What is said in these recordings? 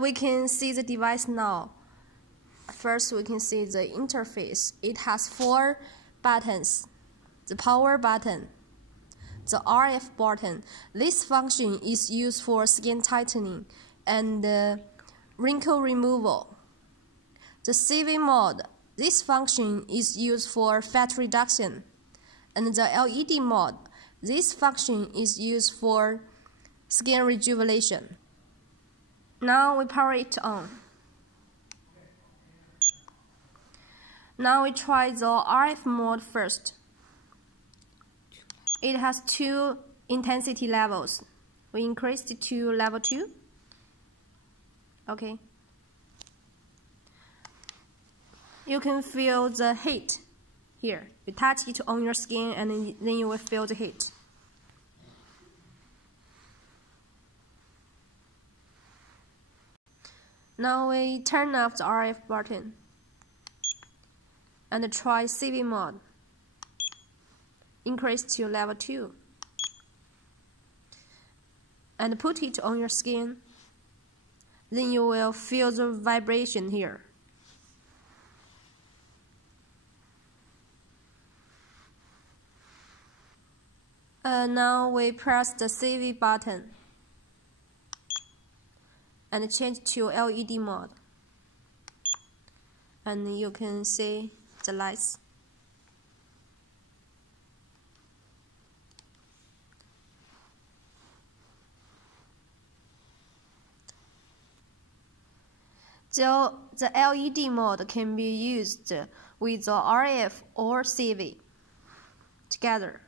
We can see the device now. First, we can see the interface. It has 4 buttons. The power button, the RF button. This function is used for skin tightening and wrinkle removal. The CV mode. This function is used for fat reduction. And the LED mode. This function is used for skin rejuvenation. Now we power it on. Now we try the RF mode first. It has 2 intensity levels. We increased it to level 2. Okay. You can feel the heat here. You touch it on your skin and then you will feel the heat. Now we turn off the RF button and try CV mode. Increase to level 2 and put it on your skin. Then you will feel the vibration here. Now we press the CV button and change to LED mode. And you can see the lights. The LED mode can be used with the RF or CV together.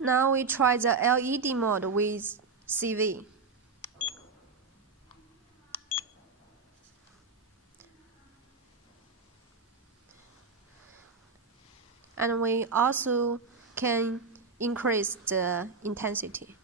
Now we try the LED mode with CV. And we also can increase the intensity.